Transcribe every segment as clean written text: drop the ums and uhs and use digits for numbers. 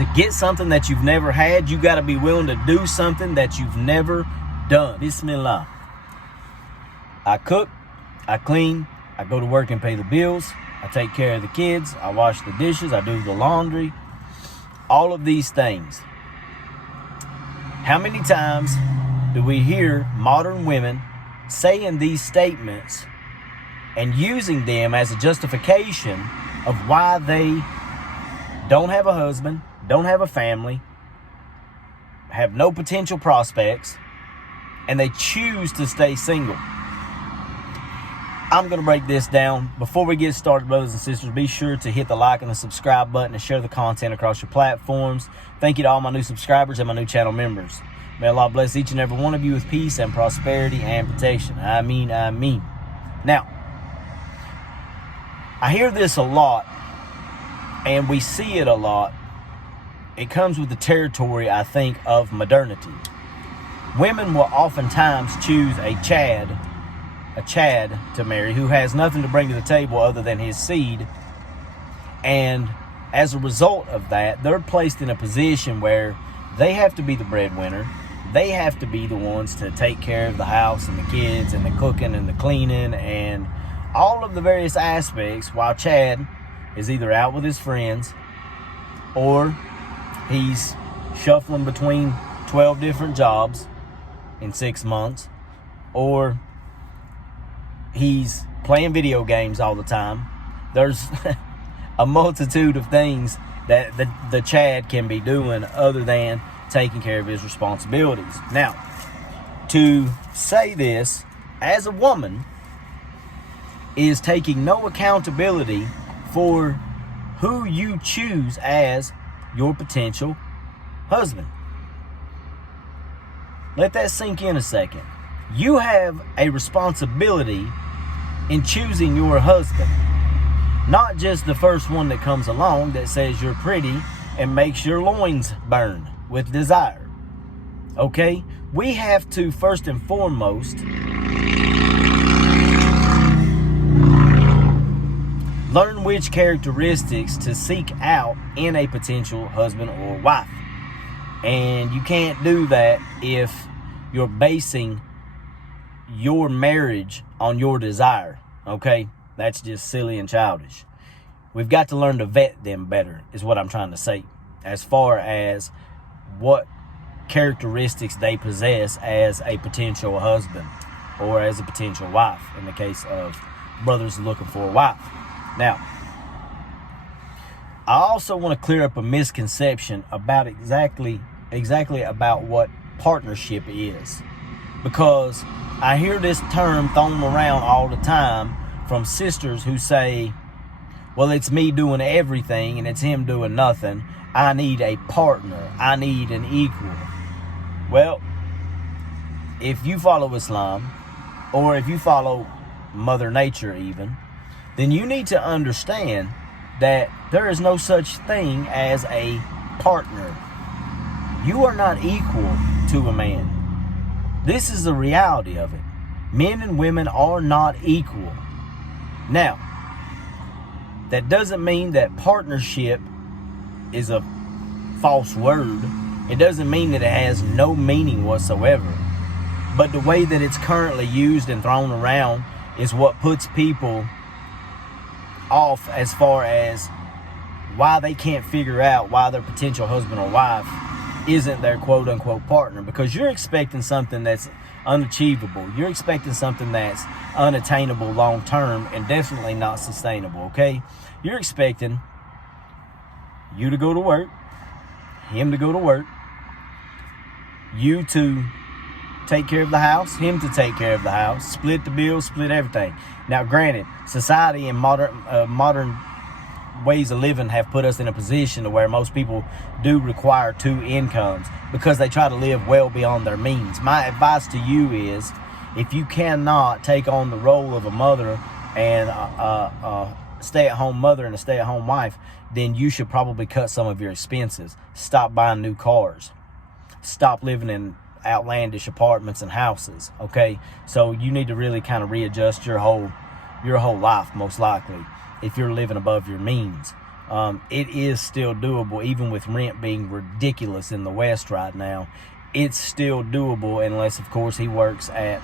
To get something that you've never had, you got to be willing to do something that you've never done. Bismillah. I cook, I clean, I go to work and pay the bills, I take care of the kids, I wash the dishes, I do the laundry, all of these things. How many times do we hear modern women saying these statements and using them as a justification of why they don't have a husband, don't have a family, have no potential prospects, and they choose to stay single? I'm going to break this down. Before we get started, brothers and sisters, be sure to hit the like and the subscribe button and share the content across your platforms. Thank you to all my new subscribers and my new channel members. May Allah bless each and every one of you with peace and prosperity and protection. Ameen, ameen. Now, I hear this a lot, and we see it a lot. It comes with the territory, I think, of modernity. Women will oftentimes choose a Chad to marry who has nothing to bring to the table other than his seed. And as a result of that, they're placed in a position where they have to be the breadwinner. They have to be the ones to take care of the house and the kids and the cooking and the cleaning and all of the various aspects, while Chad is either out with his friends or he's shuffling between 12 different jobs in 6 months, or he's playing video games all the time. There's a multitude of things that the Chad can be doing other than taking care of his responsibilities. Now, to say this as a woman is taking no accountability for who you choose as your potential husband. Let that sink in a second. You have a responsibility in choosing your husband. Not just the first one that comes along that says you're pretty and makes your loins burn with desire. Okay? We have to first and foremost learn which characteristics to seek out in a potential husband or wife. And you can't do that if you're basing your marriage on your desire. Okay? That's just silly and childish. We've got to learn to vet them better, is what I'm trying to say, as far as what characteristics they possess as a potential husband or as a potential wife, in the case of brothers looking for a wife. Now, I also want to clear up a misconception about exactly about what partnership is, because I hear this term thrown around all the time from sisters who say, well, it's me doing everything and it's him doing nothing. I need a partner. I need an equal. Well, if you follow Islam, or if you follow Mother Nature even, then you need to understand that there is no such thing as a partner. You are not equal to a man. This is the reality of it. Men and women are not equal. Now, that doesn't mean that partnership is a false word. It doesn't mean that it has no meaning whatsoever. But the way that it's currently used and thrown around is what puts people off as far as why they can't figure out why their potential husband or wife isn't their quote-unquote partner, because you're expecting something that's unachievable. You're expecting something that's unattainable long-term and definitely not sustainable, okay? You're expecting you to go to work, him to go to work, you to take care of the house, him to take care of the house, split the bills, split everything. Now, granted, society and modern ways of living have put us in a position to where most people do require two incomes because they try to live well beyond their means. My advice to you is, if you cannot take on the role of a mother and a stay-at-home mother and a stay-at-home wife, then you should probably cut some of your expenses. Stop buying new cars. Stop living in outlandish apartments and houses, okay? So you need to really kind of readjust your whole life, most likely, if you're living above your means, it is still doable, even with rent being ridiculous in the West right now. It's still doable, unless, of course, he works at,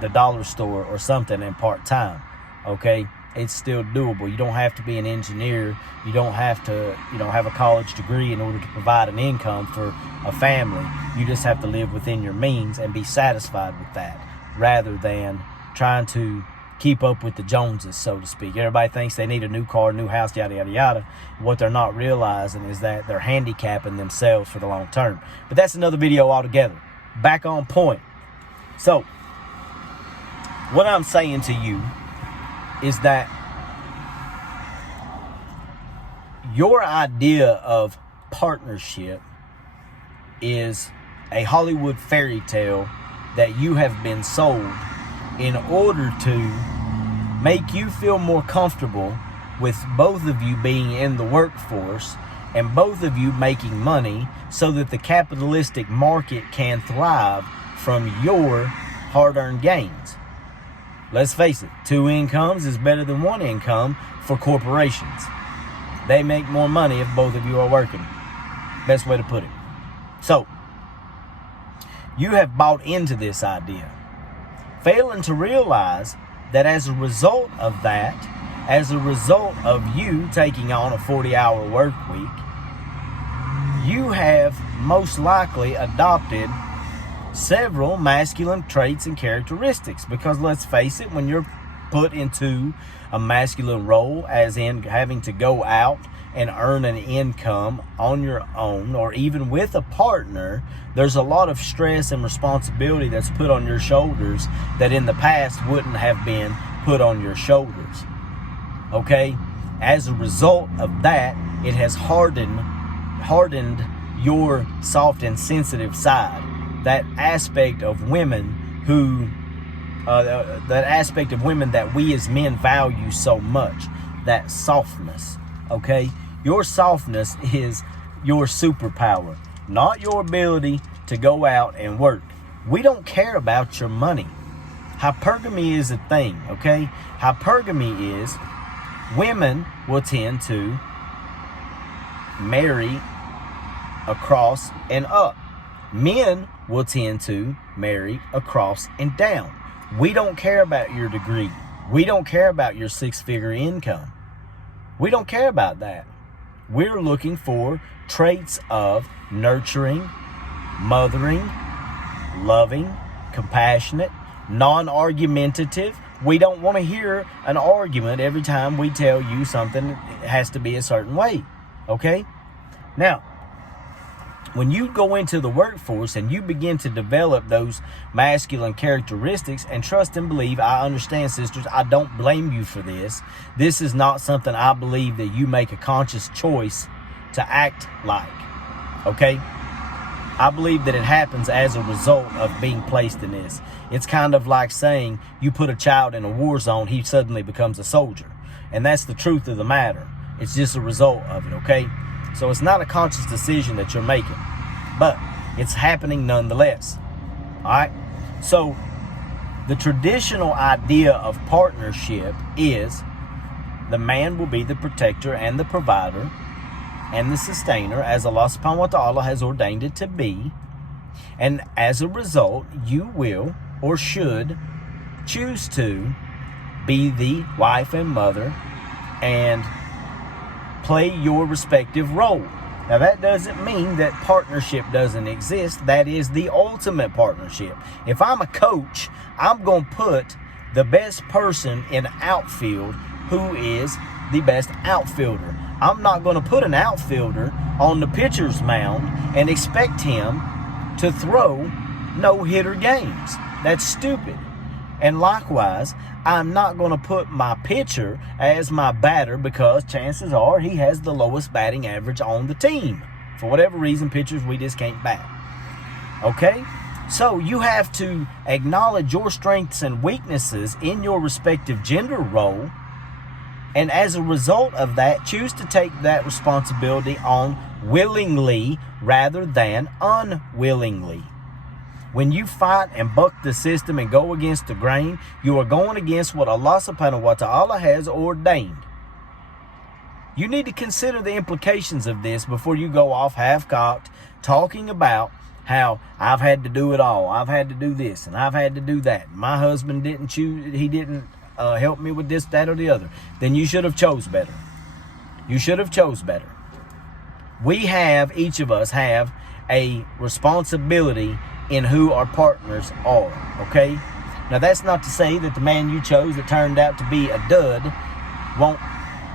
the dollar store or something in part-time, okay? It's still doable. You don't have to be an engineer. You don't have to, have a college degree in order to provide an income for a family. You just have to live within your means and be satisfied with that, rather than trying to keep up with the Joneses, so to speak. Everybody thinks they need a new car, new house, yada, yada, yada. What they're not realizing is that they're handicapping themselves for the long term. But that's another video altogether. Back on point. So, what I'm saying to you is that your idea of partnership is a Hollywood fairy tale that you have been sold in order to make you feel more comfortable with both of you being in the workforce and both of you making money, so that the capitalistic market can thrive from your hard-earned gains. Let's face it, 2 incomes is better than 1 income for corporations. They make more money if both of you are working. Best way to put it. So, you have bought into this idea, failing to realize that as a result of that, as a result of you taking on a 40-hour work week, you have most likely adopted several masculine traits and characteristics. Because let's face it, when you're put into a masculine role, as in having to go out and earn an income on your own, or even with a partner, there's a lot of stress and responsibility that's put on your shoulders that in the past wouldn't have been put on your shoulders. Okay? As a result of that, it has hardened your soft and sensitive side. That aspect of women that we as men value so much, that softness, okay? Your softness is your superpower, not your ability to go out and work. We don't care about your money. Hypergamy is a thing, okay? Hypergamy is women will tend to marry across and up. Men will tend to marry across and down. We don't care about your degree. We don't care about your 6-figure income. We don't care about that. We're looking for traits of nurturing, mothering, loving, compassionate, non-argumentative. We don't want to hear an argument every time we tell you something has to be a certain way. Okay? Now, when you go into the workforce and you begin to develop those masculine characteristics, and trust and believe, I understand, sisters, I don't blame you for this. This is not something I believe that you make a conscious choice to act like. Okay? I believe that it happens as a result of being placed in this. It's kind of like saying you put a child in a war zone, he suddenly becomes a soldier. And that's the truth of the matter. It's just a result of it, okay? So it's not a conscious decision that you're making, but it's happening nonetheless. All right? So the traditional idea of partnership is the man will be the protector and the provider and the sustainer, as Allah subhanahu wa ta'ala has ordained it to be. And as a result, you will or should choose to be the wife and mother and play your respective role. Now, that doesn't mean that partnership doesn't exist. That is the ultimate partnership. If I'm a coach, I'm going to put the best person in outfield who is the best outfielder. I'm not going to put an outfielder on the pitcher's mound and expect him to throw no-hitter games. That's stupid. And likewise, I'm not going to put my pitcher as my batter, because chances are he has the lowest batting average on the team. For whatever reason, pitchers, we just can't bat. Okay? So you have to acknowledge your strengths and weaknesses in your respective gender role, and as a result of that, choose to take that responsibility on willingly rather than unwillingly. When you fight and buck the system and go against the grain, you are going against what Allah subhanahu wa ta'ala has ordained. You need to consider the implications of this before you go off half-cocked talking about how I've had to do it all. I've had to do this and I've had to do that. My husband didn't choose, he didn't help me with this, that, or the other. Then you should have chose better. You should have chose better. Each of us have a responsibility in who our partners are, okay? Now that's not to say that the man you chose that turned out to be a dud won't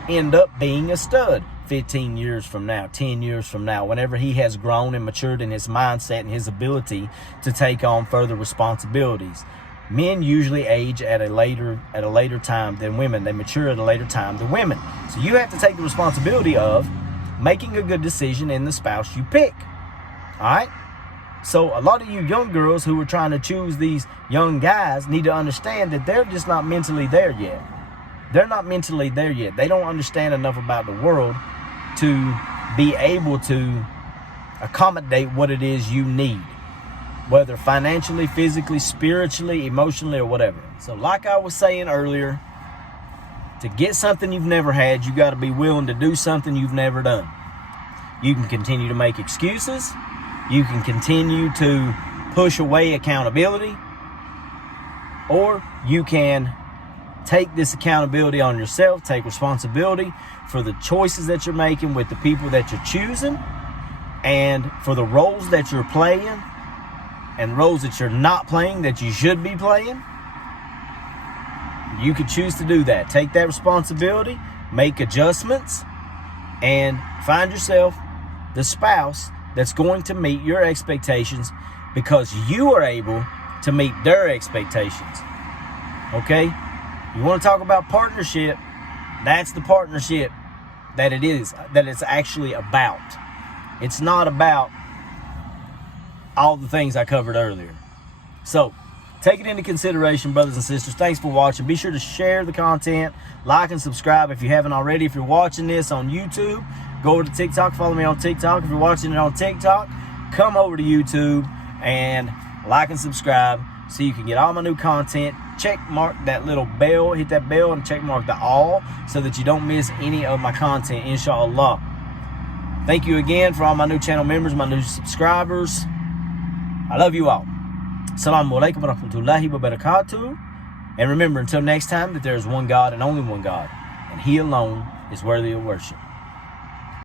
end up being a stud 15 years from now, 10 years from now, whenever he has grown and matured in his mindset and his ability to take on further responsibilities. Men usually age at a later time than women. They mature at a later time than women. So you have to take the responsibility of making a good decision in the spouse you pick. All right? So a lot of you young girls who are trying to choose these young guys need to understand that they're just not mentally there yet. They're not mentally there yet. They don't understand enough about the world to be able to accommodate what it is you need, whether financially, physically, spiritually, emotionally, or whatever. So like I was saying earlier, to get something you've never had, you got to be willing to do something you've never done. You can continue to make excuses. You can continue to push away accountability, or you can take this accountability on yourself, take responsibility for the choices that you're making with the people that you're choosing, and for the roles that you're playing and roles that you're not playing that you should be playing. You could choose to do that. Take that responsibility, make adjustments, and find yourself the spouse that's going to meet your expectations because you are able to meet their expectations. Okay? You want to talk about partnership? That's the partnership that it's actually about. It's not about all the things I covered earlier. So, take it into consideration, brothers and sisters. Thanks for watching. Be sure to share the content, like and subscribe if you haven't already. If you're watching this on YouTube, go over to TikTok, follow me on TikTok. If you're watching it on TikTok, come over to YouTube and like and subscribe so you can get all my new content. Check mark that little bell, hit that bell and check mark the all so that you don't miss any of my content, inshallah. Thank you again for all my new channel members, my new subscribers. I love you all. Assalamu alaikum wa rahmatullahi wa barakatuh. And remember, until next time, that there is one God and only one God, and He alone is worthy of worship.